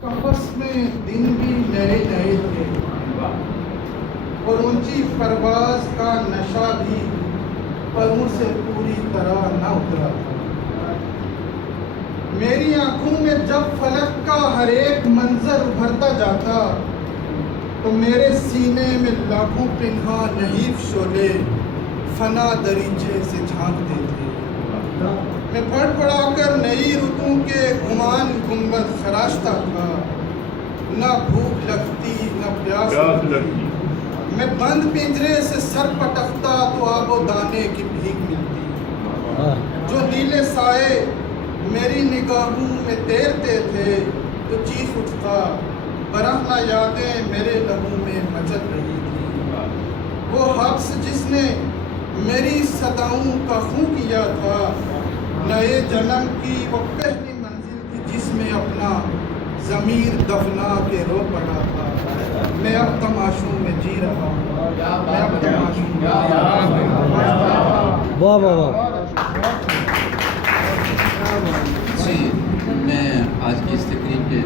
कफस में दिन भी नए नए थे और ऊंची परवाज का नशा भी पलों से पूरी तरह न उतरा था। मेरी आंखों में जब फलक का हर एक मंजर उभरता जाता तो मेरे सीने में लाखों पिन्हा नहीफ शोले फना दरीचे से झांकते थे। मैं पढ़ पढ़ाकर नई रुतों के गुमान गुंबद खराशता था, न भूख लगती न प्यास लगती। मैं बंद पिंजरे से सर पटकता तो आबो दाने की भीख मिलती। जो नीले साए मेरी निगाहों में तैरते थे तो चीख उठता, बरहना यादें मेरे लबों में मचल रही थी। वो हफ्स जिसने मेरी सदाओं का खूं किया था, नए जन्म की वो पहली मंजिल थी जिसमें अपना ज़मीर दफना के रो पड़ा था। मैं अब तमाशों में जी रहा हूँ, मैं अब तमाशों में वाह वाह वाह। जी, मैं आज की इस तकरीब के